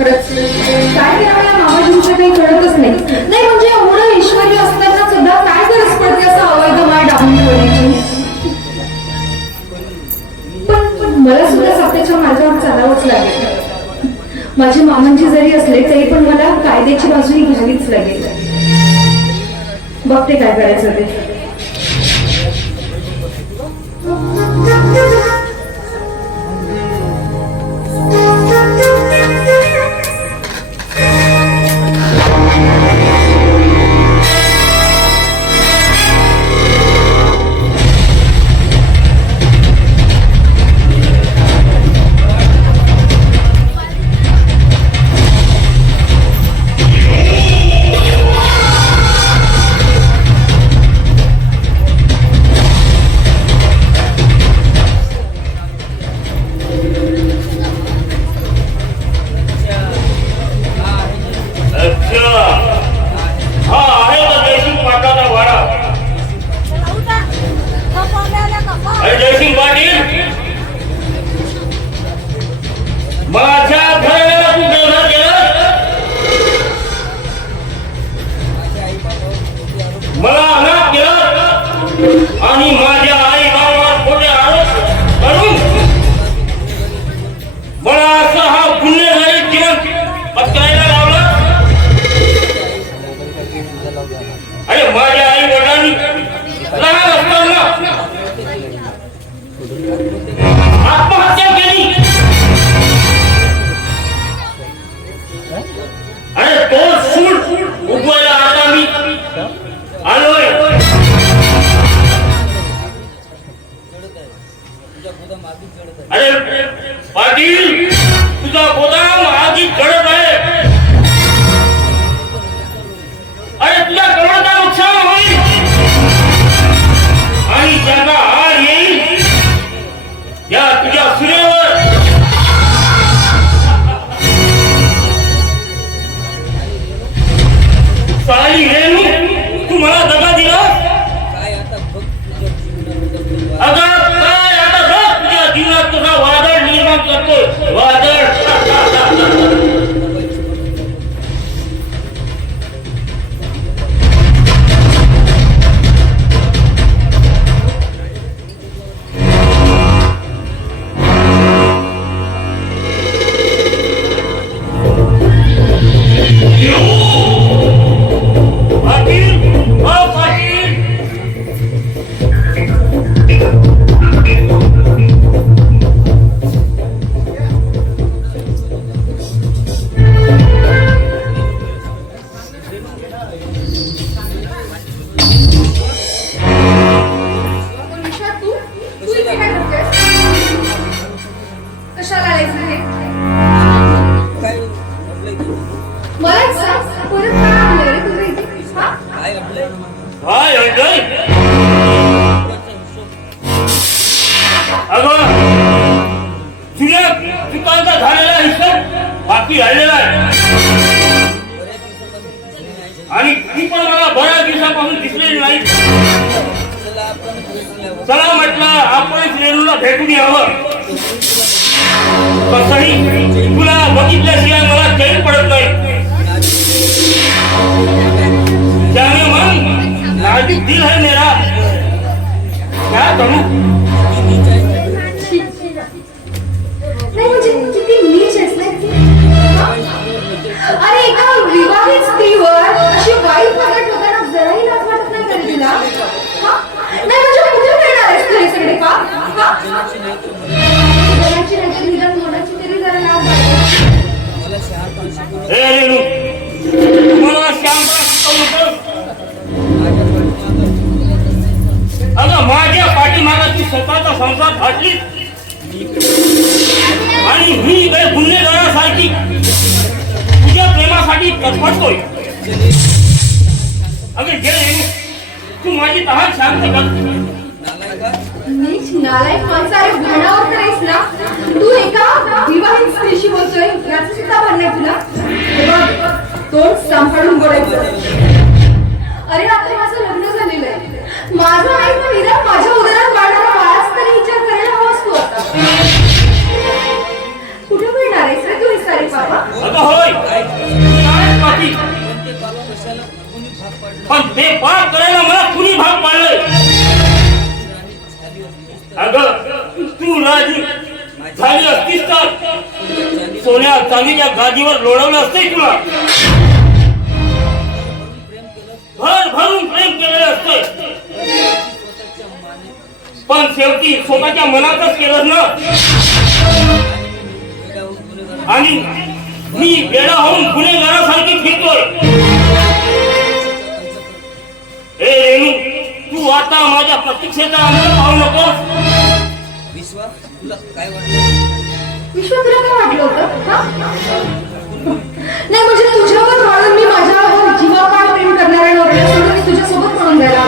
खरंच काय करावं या मामाजींचं काही कळतच नाही. नाही म्हणजे एवढं ऐश्वर्य असताना सुद्धा काय गरज पडते असं अवैध माय डाऊन ठेवण्याची पण पण मला सुद्धा सत्याच्या माझ्यावर चालावंच लागेल. माझे मामांची जरी असले तरी पण मला कायद्याची बाजूही घ्यावीच लागेल. बघते काय करायचं ते? चला म्हटलं आपण रेणूला भेटून यावं. कसंही तुला बघितल्याशिवाय मला चैन पडत नाही. त्याने मन नाजुक दिल है मेरा. काय करू? म्हणजे अरे एका विवाहित स्त्रीवर अशी वाईट प्रकट तुम्हाला सगळे का अगं माझ्या पाठीमागाची स्वतःचा संसार घातली आणि मी काही गुन्हेगारासारखी तुझ्या प्रेमासाठी तत्परतोय. अगं गेले तू माझी तहान शांत कर. नीच नालायक माणसा आहे भांडावर करायस ना तू एका विवाहित स्त्रीशी बोलतोय याचं सुद्धा भांडण आहे तुला? तोंड सांभाळून बोलायचं. अरे आता माझं लग्न झालेलं आहे. माझं नाही पण निदान माझ्या उदरात वाढणारा बाळाच तरी विचार करायला हवाच तू आता. कुठे मिळणार आहेस रे तू हे सारे बाबा होय. पण ते गादी. झाली असतीस तर सोन्या चांदीच्या गादीवर लोळवलं असते तुला. भर भरून प्रेम केलेलं असते पण शेवटी स्वतःच्या मनातच केलं ना. आणि मी वेळा होऊन गुन्हेगारासारखी फिरतोय. ए रेणू तू आता माझ्या प्रतीक्षेचा अंतर पाहू नकोस. विश्वा तुला काय वाटलं? विश्व तुला काय वाटलं होतं? नाही म्हणजे तुझ्यावर म्हणून मी माझ्या जीवापाड प्रेम करणाऱ्या नवऱ्याला सोडून मी तुझ्यासोबत म्हणून जायला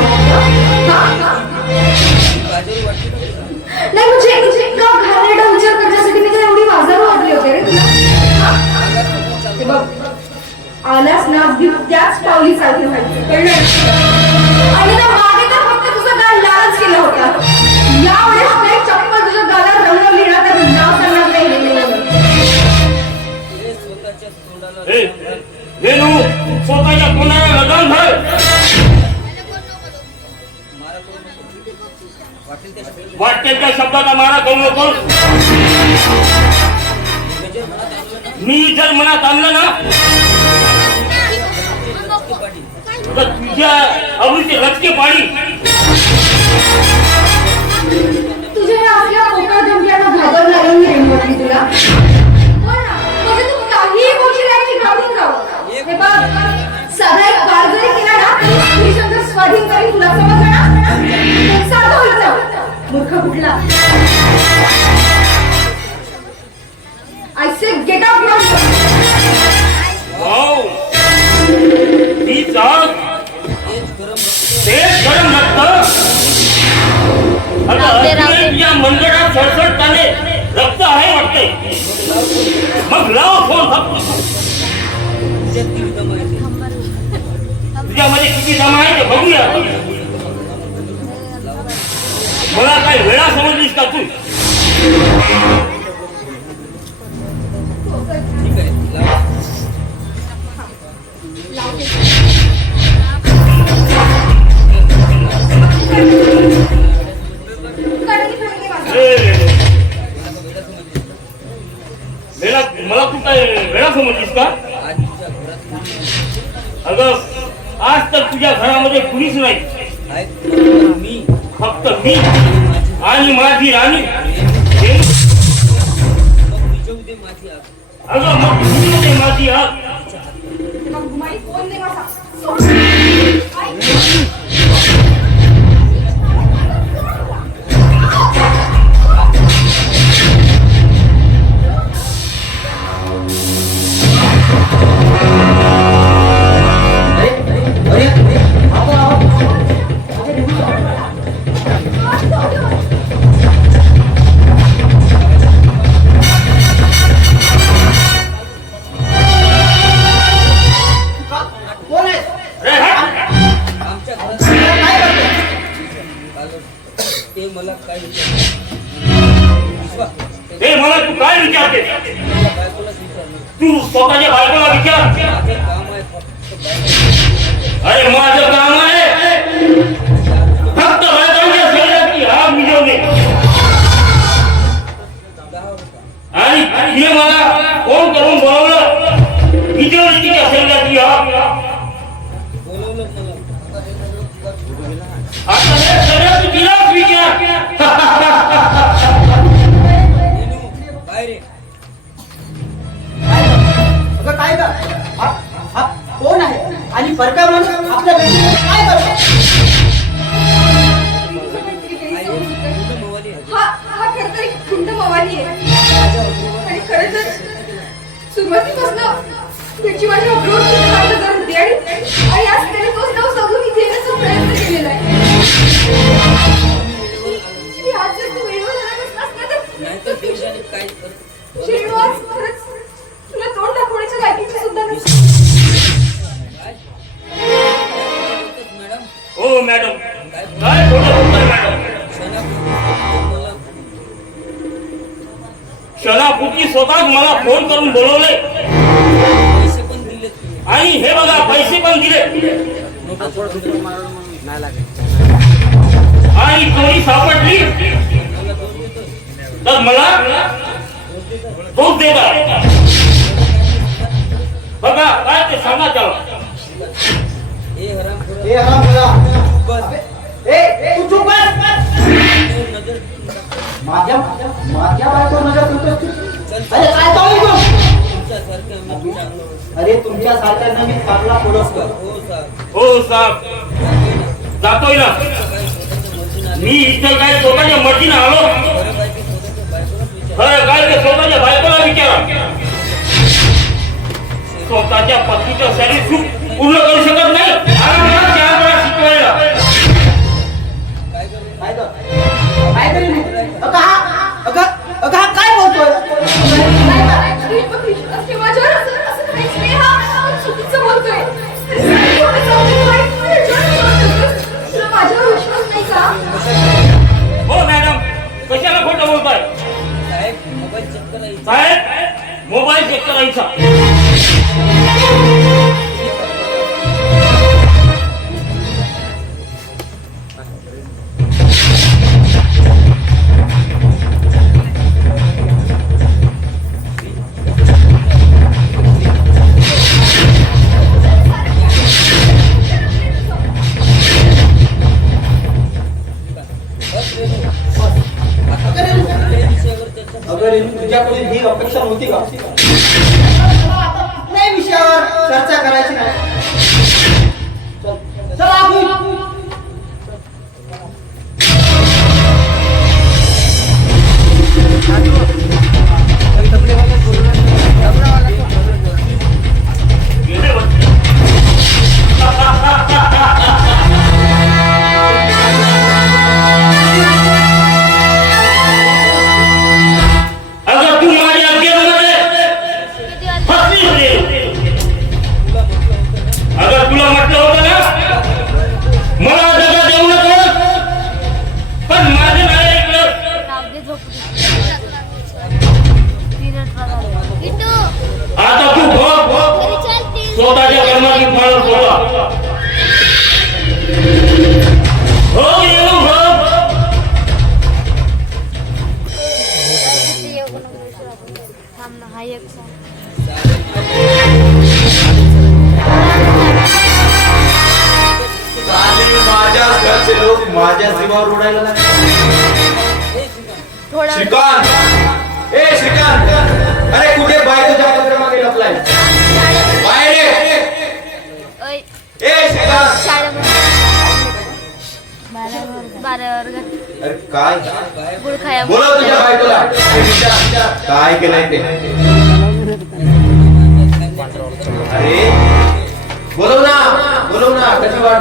नाही म्हणजे म्हणजे का घाणेरडा विचार करण्यासाठी मी काय एवढी वाजारू वाटली होते रे तुला. बघ आलास ना अगदी त्याच पावली चालते व्हायचं कळलं? आणि ना मागे तर फक्त तुझं गाल लालच केलं होतं. यावेळेस गालात रंगवली ना तर नाव सांगणार नाही रेणू स्वतःच्या कोणाला लगाम धर. नको वाटेल त्या शब्दाचा मारा करू नकोस गजर मनात आणलं ना मी जर मनात आणलं ना तर तुझ्या आवडीचे रचके पाडी મગલાઓ ફોન બીજા મને કીધી સમાય ને ભગવ્યા મને કઈ વેળા સમજીશ તું वेळा समजलीस का? आज अगं आज तर तुझ्या घरामध्ये कुणीच नाही. फक्त मी आणि माझी राणी. मग माझी आग? अगं मग तुझी माझी आग विजवली आता हे सगळं काय कोण आहे आणि परका म्हणून आपल्या काय करतो हा हा खुंड मवाली आहे. आणि खरं तर सुरुवातीपासून त्याची माझी अप्रोच करत होती आणि आणि आज त्याने तोच नाव सांगून इथे येण्याचा प्रयत्न केलेला आहे. काय ते सांगा त्याला हे हराम ए हराम खोरा. ए, ए, तू चुप बस. नजर माझ्या माझ्या बायकोवर नजर ठेवतोस तू? अरे काय चालू आहे तू? तुमच्यासारखं मी चांगलं अरे तुमच्या सारख्यांना मी चांगला पुरवतो हो साहेब हो साहेब जातोय ना काही स्वतःच्या मर्जीनं आले मी इथं काय स्वतःच्या मर्जीनं आलो बरं पाहिजे स्वतःच्या बायकोलाच विचार खरं काय ते स्वतःच्या बायकोला विचारा स्वतःच्या पत्नीच्या सरी सुख पूर्ण करू शकत नाही.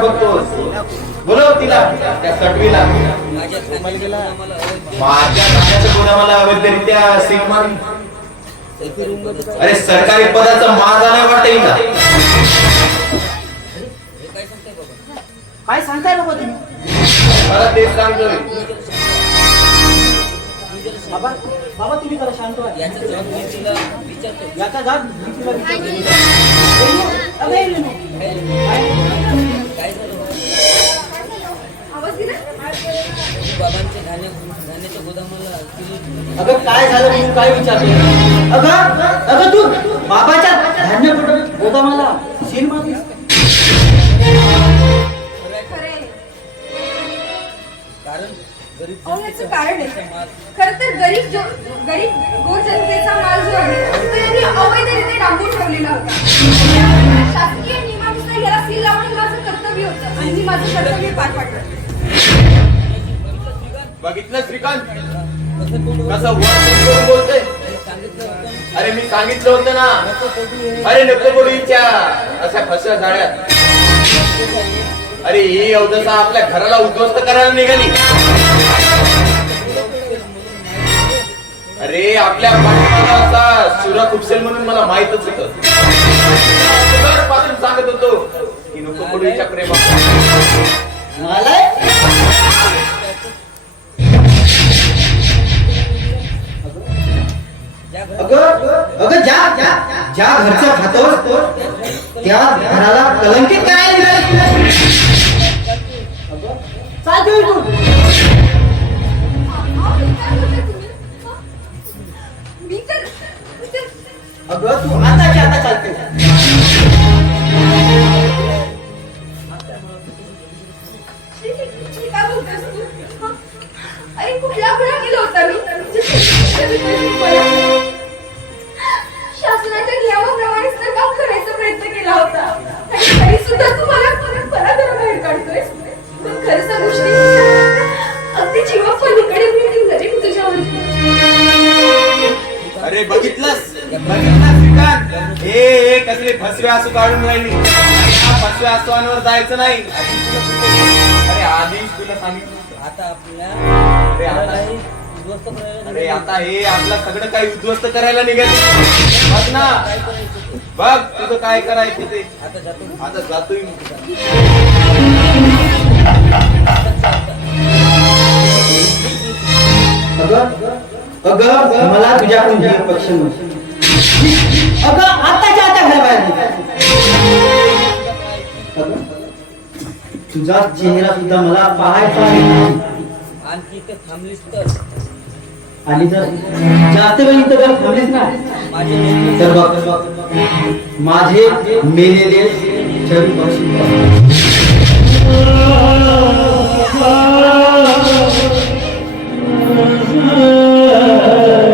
बघतोस. बोलव तिला. त्या सटवीला माझ्या मला गुन्हा अवैधरित्या अरे सरकारी पदाचा माझा नाही वाटत का काय सांगताय बाबा तुम्ही मला तेच सांगतोय. बाबा बाबा तुम्ही जरा शांत व्हा. याचा जबाब मी तिला विचारतो याचा जाग मी तुला विचारतो. काय? बाबांच्या धान्य धान्याच्या गोदामाला अगं काय झालं म्हणून काय विचारते अगं अगं तू बाबाच्या धान्य गोदामाला सील मारलीस? खरे कारण गरीब अहो याचं कारण आहे. खर तर गरीब जो गरीब गो जनतेचा माल जो आहे तो यांनी अवैधरित्या डांबून ठेवलेला होता. शासकीय नियमानुसार याला सील लावणे माझं कर्तव्य होतं. आणि मी माझं कर्तव्य पार पाडलं बघितलं श्रीकांत? कसं वर करून अरे मी सांगितलं होतं ना. अरे नको पडूच्या अशा फसव्या झाड्यात अरे ही अवदसा आपल्या घराला उद्ध्वस्त करायला निघाली. अरे आपल्या पाठीमागं असा सुरा खुपसेल म्हणून मला माहितच होत. पासून सांगत होतो. नको पडूच्या प्रेमात. मला ज्या घरचं खातोस त्या घराला कलंकित करायला निघाले चालतो इथून. मी तर मी तर- अगं तू आताच्या आता चालते अरे बघितलंस? बघितलंस श्रीकांत हे हे कसले फसवे असू काढून राहिली. या फसवे असवांवर जायचं नाही. अरे आधीच तुला सांगितलं. आता आपल्या अरे आता- उद्ध्वस्त करायला अरे आता हे आपलं सगळं काही उद्ध्वस्त करायला निघाल बघ ना. काय करायचं ते? बघ तुझं काय करायचं ते. आता जातो. आता जातोय मी अगं अगं मला तुझ्याकडून ही नव्हती अगं आताच्या आता घराबाहेर तुझा चेहरा सुद्धा मला पाहायचा. आणखी इथे थांबलीस तर आणि जर जास्त वेळ इथं जर थांबलीस ना तर बघ माझे मेलेले शरीर बघशील. Yeah.